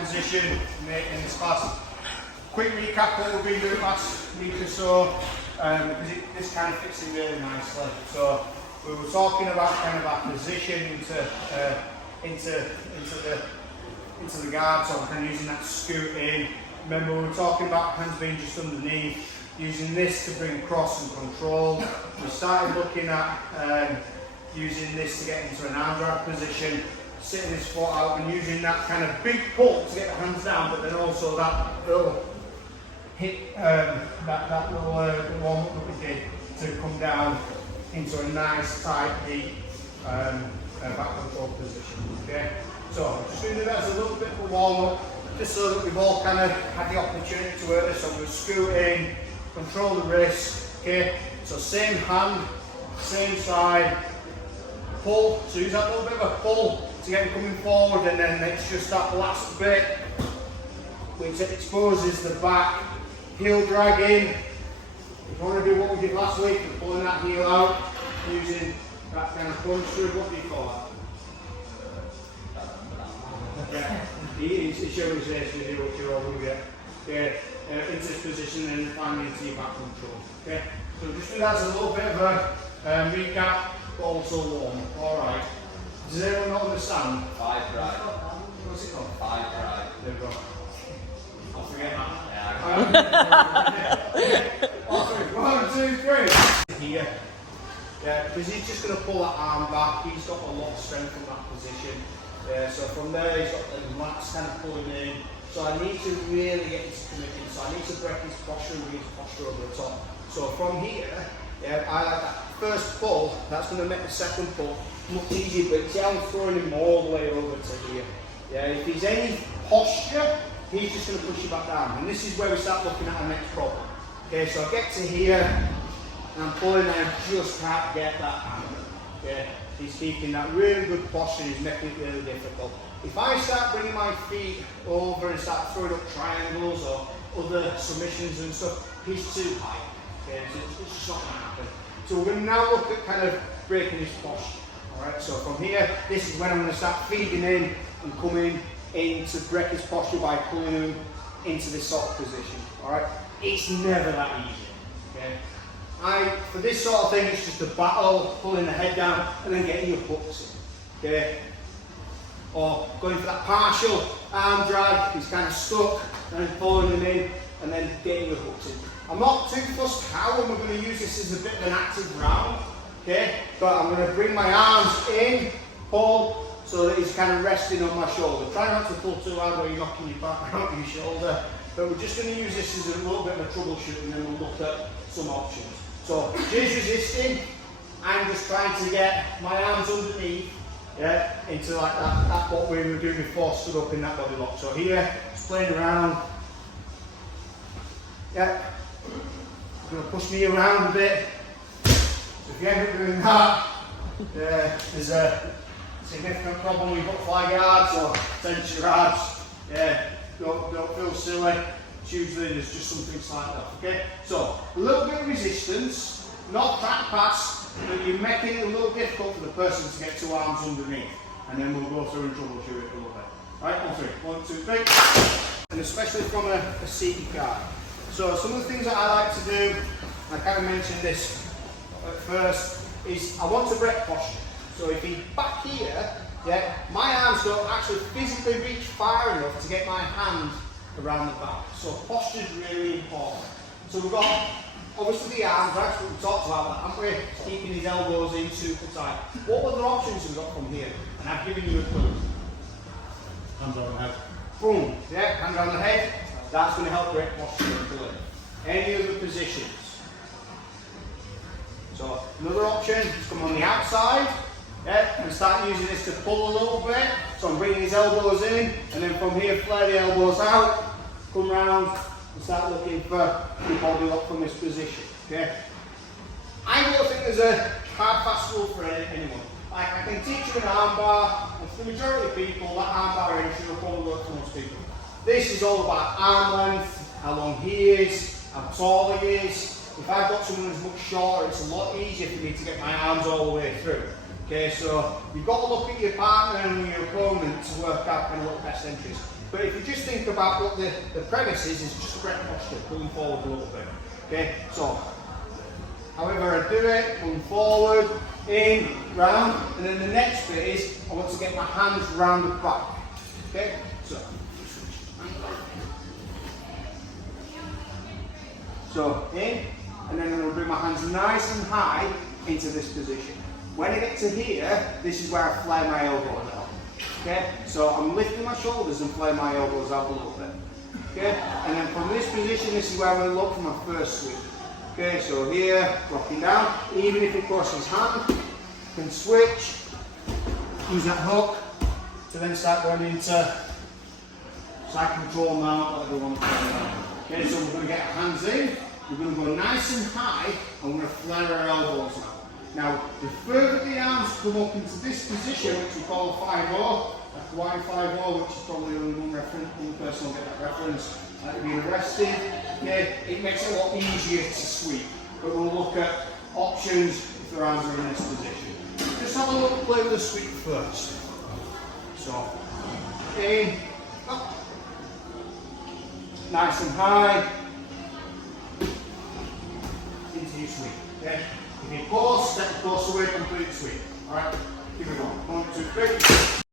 position in this class. Quick recap what we've been doing last week or so, because this kind of fits in really nicely. So we were talking about kind of our position into the guard, so we're kind of using that to scoot in. Remember we were talking about hands being just underneath, using this to bring across and control. We started looking at using this to get into an arm drag position, sitting this foot out and using that kind of big pull to get the hands down, but then also that little hit, that little warm up that we did to come down into a nice tight deep back control position. Okay, so just going to do that as a little bit of a warm up, just so that we've all kind of had the opportunity to work this. So we'll scoot in, control the wrist. Okay, so same hand, same side, pull. So use that little bit of a pull to get him coming forward, and then it's just that last bit which exposes the back. Heel drag in. If you want to do what we did last week, we're pulling that heel out using that kind of punch through. What do you call that? Yeah, he's showing his face with you, which you're all going to get. Okay, into this position and then finally into your back control. Okay, so just do that as a little bit of a recap, but also warm. Alright. Does anyone not understand? 5 right. What's it called? 5 right. There we go. I'll forget that. One, two, three. Here. Yeah, because he's just going to pull that arm back. He's got a lot of strength in that position. So from there, he's got the lats kind of pulling in. So I need to really get his committed. So I need to break his posture and bring his posture over the top. So from here, yeah, I like that first pull. That's going to make the second pull much easier. But see how I'm throwing him all the way over to here. Yeah, if there's any posture, he's just going to push you back down. And this is where we start looking at our next problem. Okay, so I get to here, and I'm pulling, and I just can't get that hand. Okay, he's keeping that really good posture, he's making it really difficult. If I start bringing my feet over and start throwing up triangles or other submissions and stuff, he's too high. Okay, so it's just not going to happen. So we're going to now look at kind of breaking his posture. Alright, so from here, this is when I'm going to start feeding in and coming in to break his posture by pulling him into this sort of position. Alright, it's never that easy. Okay, for this sort of thing, it's just a battle, pulling the head down and then getting your hooks in. Okay, or going for that partial arm drag, he's kind of stuck, and then pulling him in and then getting your hooks in. I'm not too fussed how, and we're going to use this as a bit of an active round. Okay, but I'm going to bring my arms in, pull, so that he's kind of resting on my shoulder. Try not to pull too hard where you're knocking your back out of your shoulder. But we're just going to use this as a little bit of a troubleshoot, and then we'll look at some options. So, Jay's resisting. I'm just trying to get my arms underneath, yeah, into like that what we were doing before, stood up in that body lock. So here, just playing around. Yeah, going to push me around a bit. So if you end up doing that, there's a significant problem. We've got fly guards or tension guards. Yeah, don't feel silly. It's usually there's just something like that. Okay, so a little bit of resistance, not track pass, but you're making it a little difficult for the person to get 2 arms underneath. And then we'll go through and troubleshoot it a little bit. Right, on 3. 1, 2, 3. And especially from a seated guard. So some of the things that I like to do, I kind of mentioned this at first, is I want to break posture. So if he's back here, yeah, my arms don't actually physically reach far enough to get my hand around the back. So posture is really important. So we've got obviously the arm drags, we talked about that, haven't we? Keeping his elbows in super tight. What other options have we got from here? And I've given you a clue. Hands on the head. Boom, yeah, hand on the head. That's going to help break posture and pull in. Any other positions? So another option is come on the outside, yeah, and start using this to pull a little bit. So I'm bringing his elbows in, and then from here flare the elbows out, come round and start looking for the body lock from this position. Okay. I don't think there's a hard fast rule for anyone. Like I can teach you an arm bar, and for the majority of people, that arm bar range will probably work for most people. This is all about arm length, how long he is, how tall he is. If I've got someone who's much shorter, it's a lot easier for me to get my arms all the way through. Okay, so you've got to look at your partner and your opponent to work out kind of what the best entry is. But if you just think about what the premise is just correct posture, pulling forward a little bit. Okay, so however I do it, pulling forward, in, round, and then the next bit is I want to get my hands round the back. Okay, so in, and then I'm going to bring my hands nice and high into this position. When I get to here, this is where I flare my elbows out. Okay, so I'm lifting my shoulders and flare my elbows out a little bit. Okay, and then from this position, this is where I'm going to look for my first sweep. Okay, so here, rocking down, even if it crosses hand, you can switch, use that hook to then start going into side control mount, whatever we want to call it. Okay, so we're going to get our hands in, we're going to go nice and high, and we're going to flare our elbows now. Now, the further the arms come up into this position, which we call a 5-0, a Hawaiian 5-0, which is probably only one person will get that reference, like being arrested, okay, it makes it a lot easier to sweep. But we'll look at options if their arms are in this position. Just have a little play with the sweep first. So, in, up, nice and high, into your sweep. Okay? If you pause, step the course away, complete sweep. Alright, here we go. 1, 2, 3.